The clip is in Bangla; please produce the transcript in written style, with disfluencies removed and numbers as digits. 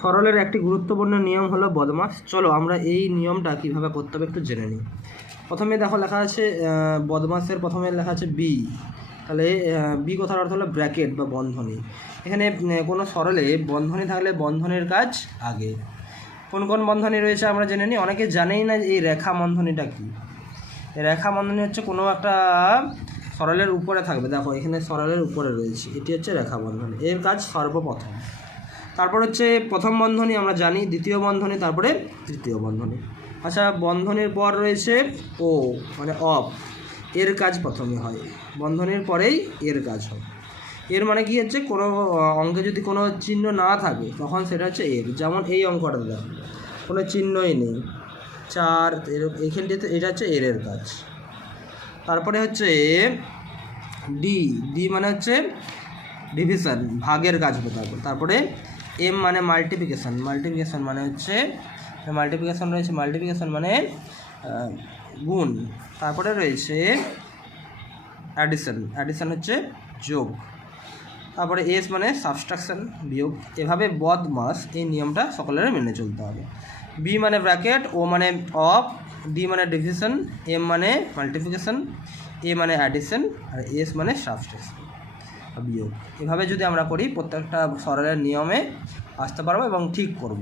সরলের একটি গুরুত্বপূর্ণ নিয়ম হলো বদমাস। চলো আমরা এই নিয়মটা কীভাবে করতে হবে একটু জেনে নিই। প্রথমে দেখো লেখা আছে বদমাসের প্রথমে লেখা আছে বি, তাহলে বি কথার অর্থ হলো ব্র্যাকেট বা বন্ধনী। এখানে কোনো সরলে বন্ধনী থাকলে বন্ধনের কাজ আগে। কোন কোন বন্ধনী রয়েছে আমরা জেনে নিই। অনেকে জানেই না এই রেখা বন্ধনীটা কী। এই রেখা বন্ধনী হচ্ছে কোনো একটা সরলের উপরে থাকবে, দেখো এখানে সরলের উপরে রয়েছে, এটি হচ্ছে রেখা বন্ধনী। এর কাজ সর্বপ্রথম। তারপর হচ্ছে প্রথম বন্ধনী আমরা জানি, দ্বিতীয় বন্ধনী, তারপরে তৃতীয় বন্ধনী। আচ্ছা, বন্ধনীর পর রয়েছে ও মানে অফ, এর কাজ প্রথমে হয়, বন্ধনীর পরেই এর কাজ হয়। এর মানে কি হচ্ছে, কোনো অঙ্কে যদি কোনো চিহ্ন না থাকে তখন সেটা হচ্ছে এর। যেমন এই অঙ্কটা দেখো কোনো চিহ্নই নেই, 4 এইখানটিতে, এটা হচ্ছে এর কাজ। তারপরে হচ্ছে ডি, ডি মানে হচ্ছে ডিভিশন, ভাগের কাজ হবে। তারপরে এম মানে মাল্টিপ্লিকেশন, মাল্টিপ্লিকেশন মানে হচ্ছে মাল্টিপ্লিকেশন রয়েছে, মাল্টিপ্লিকেশন মানে গুণ। তারপরে রয়েছে অ্যাডিশন, অ্যাডিশন হচ্ছে যোগ। তারপরে এস মানে সাবস্ট্রাকশন, বিয়োগ। এভাবে বদমাস এই নিয়মটা সকলের মেনে চলতে হবে। বি মানে ব্র্যাকেট, ও মানে অফ, ডি মানে ডিভিশন, এম মানে মাল্টিপ্লিকেশন, এ মানে অ্যাডিশন, আর এস মানে সাবস্ট্রাকশন, বিয়োগ। এভাবে যদি আমরা করি প্রত্যেকটা সরলের নিয়মে আসতে পারবো এবং ঠিক করব।